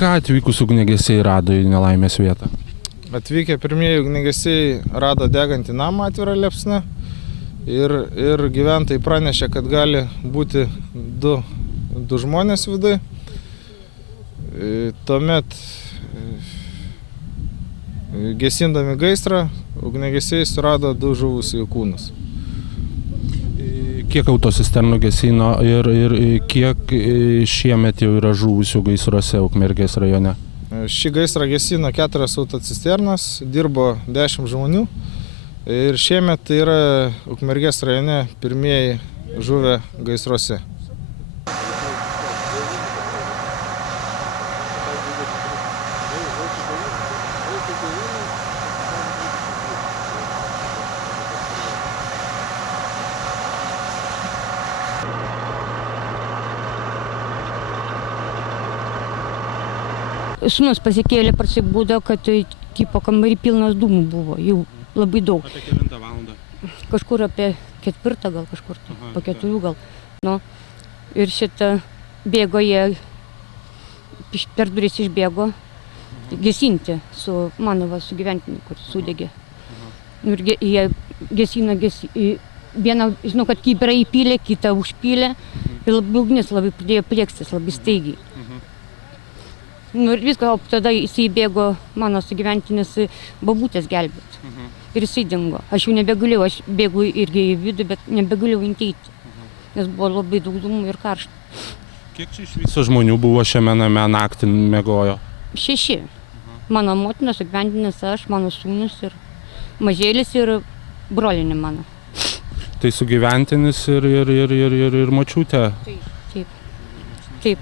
Ką atvykus ugniagesiai rado į nelaimės vietą? Atvykę pirmieji ugniagesiai rado degantį namą atvirą liepsną ir gyventojai pranešė, kad gali būti du žmonės viduje. Tuomet gesindami gaisrą ugniagesiai surado 2 žuvusiųjų kūnus. Kiek autocisternų gesino ir kiek šiemet jau yra žuvusių gaisruose Ukmergės rajone? Šį gaisrą gesino 4 autocisternos, dirbo 10 žmonių ir šiemet tai yra Ukmergės rajone pirmieji žuvę gaisruose. Sūnus pasikėlė, prasibudo, kad tipo kambarį pilnas dūmų buvo, jau labai daug. Apie 9 valandą? Kažkur apie 4 gal kažkur, po 4 gal. Nu, ir šitą bėgo jie, per duris išbėgo gesinti su mano sugyventiniu, kuris sudegė. Ir jie gesino, vieną, žinau, kad kibirą įpylė, kitą užpylė ir ugnis labai pradėjo plėkstis, labai staigiai. Nu ir viską, tada jisai bėgo mano sugyventinis babutės gelbėti. Ir jisai dingo. Aš jau nebegalėjau, aš bėgu irgi į vidų, bet nebegalėjau inteiti, nes buvo labai daug dūmų ir karšta. Kiek čia iš viso žmonių buvo šiame name naktį miegojo? 6. Mano motina, sugyventinis, aš, mano sūnus ir mažėlis ir brolinė mano. Tai sugyventinis ir močiutė? Taip.